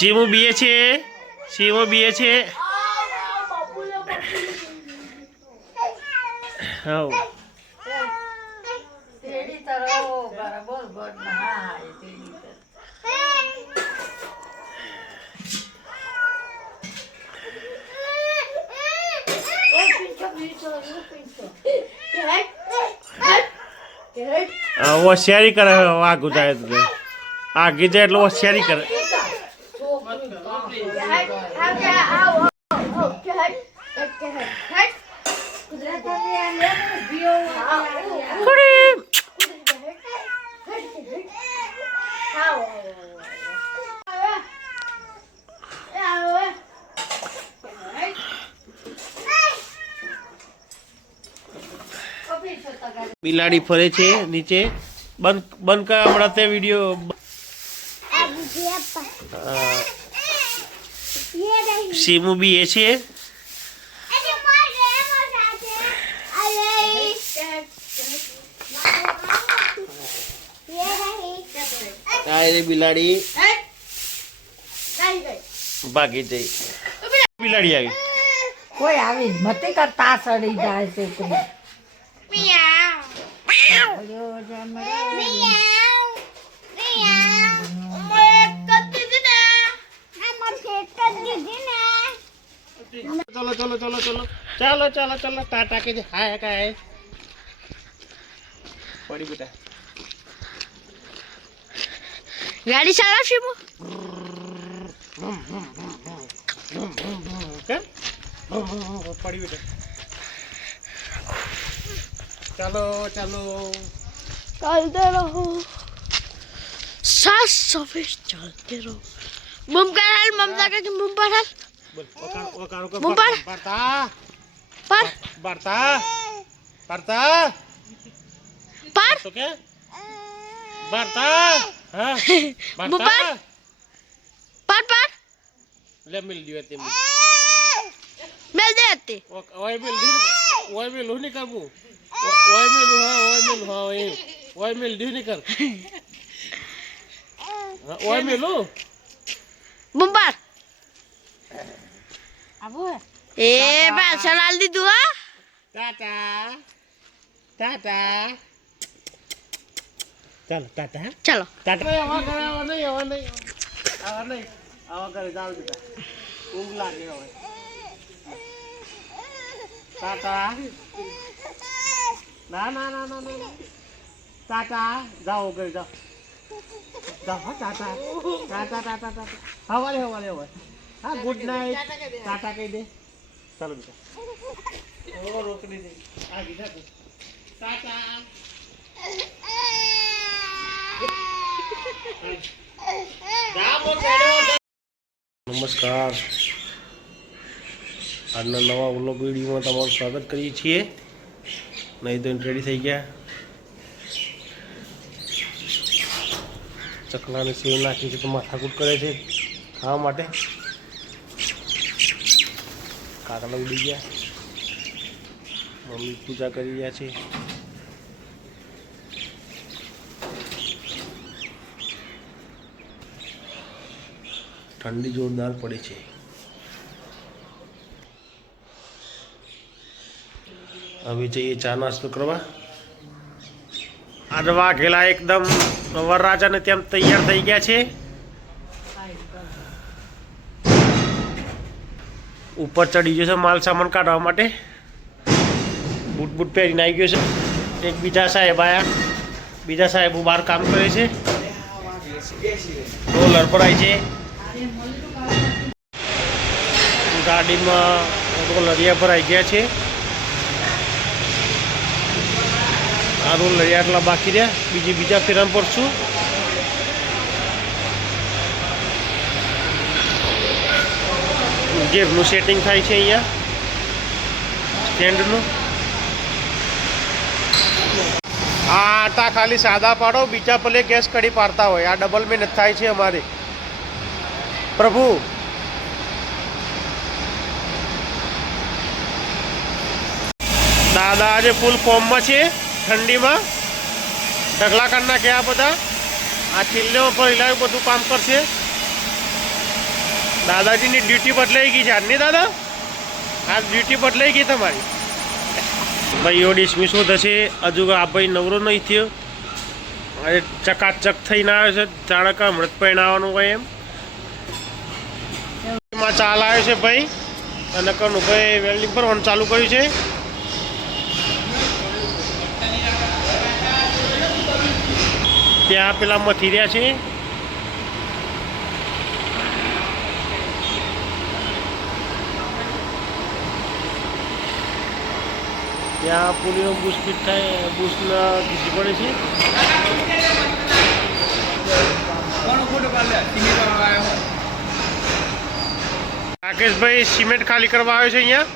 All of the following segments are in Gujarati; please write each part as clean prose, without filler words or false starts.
શીમુ બીએ છે, શીમુ બીએ છે. હા હોશિયારી કરે વાઘું જાય તો આગી જાય એટલે હોશિયારી કરે. બિલાડી ફરે છે નીચે. બંધ કર હમણાં તે વિડીયો. શીમુ બી એ છે. બિલાડી ભાગી જઈ. બિલાડી આવી. કોઈ આવી મતે કરતા સડી જાય છે. चलो चलो चलो चलो चलो चलो चलो टाटा के हाय काय पड़ी बेटा गाड़ी चला शिमू क्या पड़ी बेटा चलो चलो चलते रहो सास सफेद चलते रहो बम कर हाल ममता का कि बम पर हाल बोल ओकार को बम पर बढ़ता पर बढ़ता बढ़ता पर तो क्या बढ़ता हां बढ़ता पर ले मिल दियो ते मिल देते ओए मिल नहीं करबू ओए मिल हां ओए मिल दी नहीं कर ओए मिलो बम पर આવો ए पार्सल डाल दी तू हां टाटा टाटा चल टाटा चलो टाटा आवा नहीं आवा करे डाल बेटा ऊँग लागे હવે टाटा ना ना ना ना ना टाटा जाओ करे जाओ जाओ टाटा टाटा टाटा टाटा हवाले हाँ गुड नाइट टाटा कह दे चलो बेटा वो रोक नहीं दे आगे जा टाटा नमस्कार આજના નવા વ્લોગ વિડીયોમાં તમારું સ્વાગત કરીએ છીએ. નહીં તો રેડી થઈ ગયા. ચકલાને સેવ નાખી છે તો માથાકૂટ કરે છે ખાવા માટે. કાકડા ઉડી ગયા. મમ્મી પૂજા કરી રહ્યા છે. ઠંડી જોરદાર પડે છે. હવે જઈએ ચા નાસ્તો કરવા. આડવા ઘેલા એકદમ વરરાજાને તેમ તૈયાર થઈ ગયા છે. ઉપર ચડી ગયો છે માલ સામાન કાઢવા માટે. બૂટ પહેરીને આવી ગયો છે. એક બીજા સાહેબ આયા. બીજા સાહેબ બહાર કામ કરે છે. રોલર પર આવી છે. ગાડીમાં રોલરિયા પર આવી ગયા છે. આ રોલરિયા એટલા બાકી રહ્યા. બીજા ફેરામ પર છું. ગેરનું સેટિંગ થાય છે અહીંયા સ્ટેન્ડનું. આ આટા ખાલી સાદા પાડો, બીજા ભલે ગેસ કડી પાડતા હોય. આ ડબલ મહેનત થાય છે અમારી. પ્રભુ દાદા આજે ફૂલ ફોર્મમાં છે. ઠંડીમાં ઢગલા કાઢના ગયા બધા. આ ચીલ્લે પર ઇલાયું બધું કામ કરશે. દાદાજીની ડ્યુટી બદલાઈ ગઈ છે આજની દાદા, આજ ડ્યુટી બદલાઈ ગઈ તમારી. ભાઈઓ ડિસમિસ થશે, હજુ આ ભાઈ નવરો નહીં થયો, હવે ચકાચક થઈને આવે છે, જાણે કે હમણાં જ પહેણાવાનું હોય એમ. એમાં ચાલ આવ્યો છે ભાઈ, અને કનુભાઈ વેલ્ડિંગ કરવાનું ચાલુ કર્યું છે. ત્યાં પેલા મથી રહ્યા છે. ત્યાં પુલીનો બુશ ફિટ થાય, બુશના ઘીસી પડે છે. રાકેશભાઈ સિમેન્ટ ખાલી કરવા આવ્યો છે અહીંયા.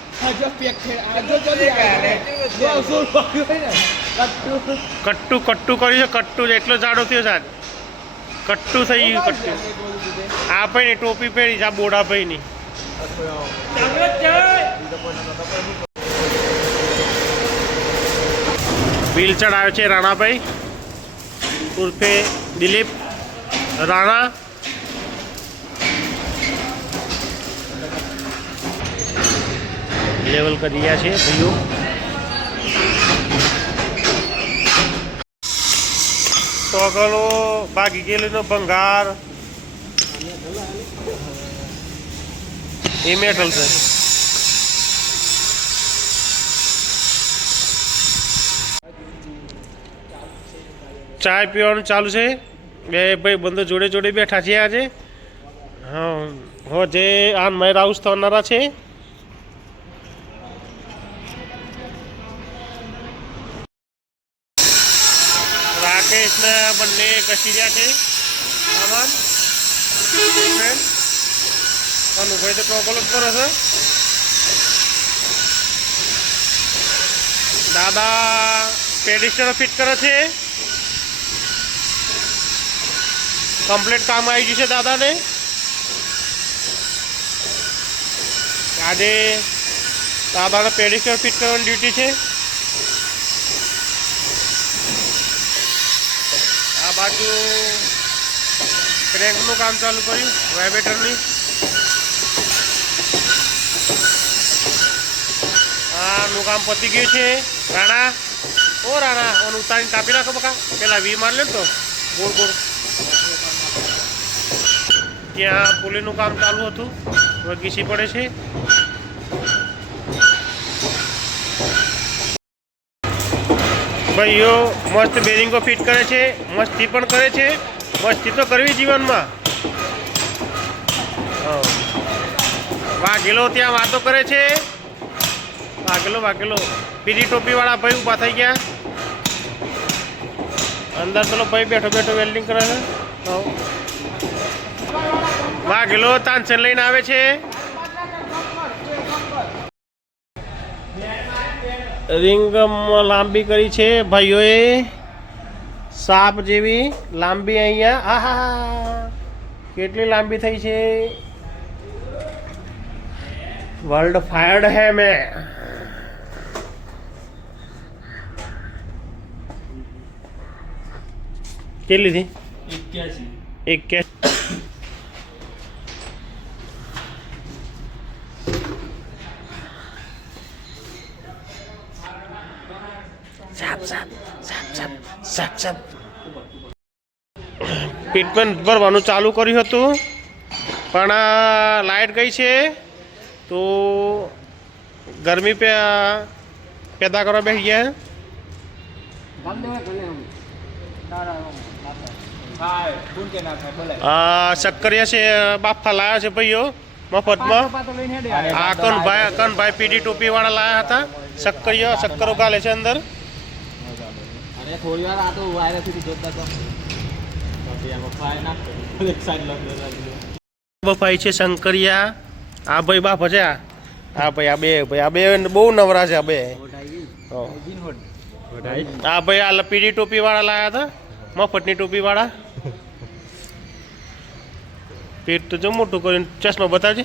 કટ્ટુ કટ્ટુ કર્યું છે, કટ્ટુ એટલો જાડો થયો સાહેબ, કટ્ટુ થઈ ગયું કટ્ટુ. આ ભાઈ ટોપી પહેરી છે, આ બોડા ભાઈની. બિલ ચડાવ્યો છે રાણાભાઈ ઉર્ફે દિલીપ રાણા. લેવલ કરી રહ્યા છે ભાઈઓ. ટોગલો ભાગી ગયેલો ભંગાર એ મેટલ છે. ચાય પીવાનું ચાલુ છે. બે ભાઈ બંધો જોડે જોડે બેઠા છે આજે. હા હો જે આ મેર હાઉસ થનારા છે. રાકેશ ને બંને કસી રહ્યા છે સામાન. અનુભાઈ તો ટોકલ જ કરે છે. દાદા પેડિસ્ટર ફિટ કરે છે. કમ્પ્લીટ કામ આવી ગયું છે દાદાને. આજે દાદાને પેડિસ્ટર ફિટ કરવાની ડ્યુટી છે. આ બાજુ ક્રેન્કનું કામ ચાલુ કર્યું, વાઇબ્રેટરની. આનું કામ પતી ગયું છે. રાણા ઓ રાણા ઓનું ઉતારીને કાપી નાખો બકા, પેલા વી માર લે તો ગોળ ગોળ. ત્યાં પુલીનું કામ ચાલુ હતું, હવે ઘીસી પડે છે. ભાઈઓ મસ્ત બેરિંગો ફિટ કરે છે, મસ્તી પણ કરે છે. મસ્તી તો કરવી જીવનમાં. વાઘેલો ત્યાં વાતો કરે છે. વાઘેલો વાઘેલો પીળી ટોપીવાળા ભાઈ ઊભા થઈ ગયા. અંદર પેલો ભાઈ બેઠો બેઠો વેલ્ડિંગ કરે છે. વાઘેલો તાનસેન લઈને આવે છે. રિંગ લાંબી કરી છે ભાઈઓએ, સાપ જેવી લાંબી. અહીંયા આહા કેટલી લાંબી થઈ છે. વર્લ્ડ ફાયર્ડ હે મેં. કેટલી થી 81. ટ્રીટમેન્ટ ભરવાનું ચાલુ કર્યું હતું, પણ લાઇટ ગઈ છે તો ગરમી પેદા કરવા બેસી ગયા. શક્કરિયા છે બાફા લાયા છે ભાઈઓ મફતમાં. આ કનભાઈ પીડી ટોપી વાળા લાયા હતા. શક્કરો ગાલે છે અંદર. થોડી વાર આ તો વાયરથી જોતા તો બફાઈ છે શંકરિયા. આ ભાઈ બાફા છે. આ ભાઈ આ બે બહુ નવરા છે. આ બે આ ભાઈ આ પીડી ટોપી વાળા લાયા હતા, મફતની ટોપી વાળા. પેટ તો જો મોટું કરીને ચશ્મા બતાવજે.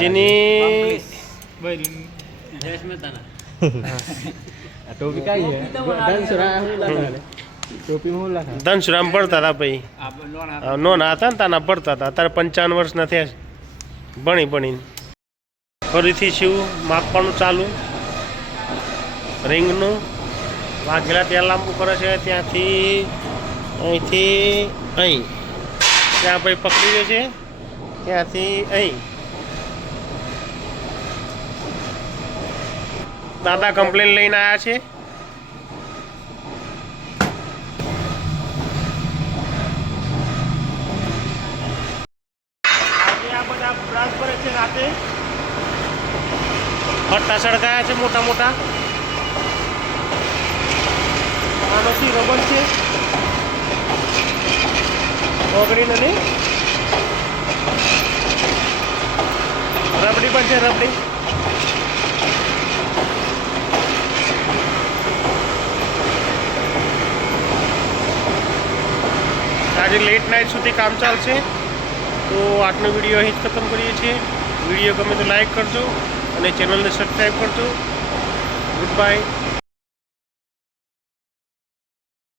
જેની ટોપીમાં શું લખા ધનસુરામ પડતા હતા ભાઈ નોના હતા ને તાના પડતા હતા અત્યારે 55 વર્ષના થયા છે ભણીને ફરીથી શિવ માપવાનું ચાલુ રિંગનું વાઘેલા ત્યાં લાંબુ કરે છે ત્યાંથી અહીંથી અહીં ત્યાં ભાઈ પકડી રહ્યો છે ત્યાંથી અહીં દાદા કમ્પ્લેન લઈને આવ્યા છે આજે આ બધા બ્રાસ ભરે છે રાતે ભટ્ટા સળગાયા છે મોટા મોટા આનો સી રબર છે ઓગળી નથી રબડી પણ છે રબડી આજે લેટ નાઇટ સુધી કામ ચાલશે તો આજનો વિડીયો અહીં જ ખતમ કરીએ છીએ વિડીયો ગમે તો લાઈક કરજો અને ચેનલને સબસ્ક્રાઈબ કરજો ગુડ બાય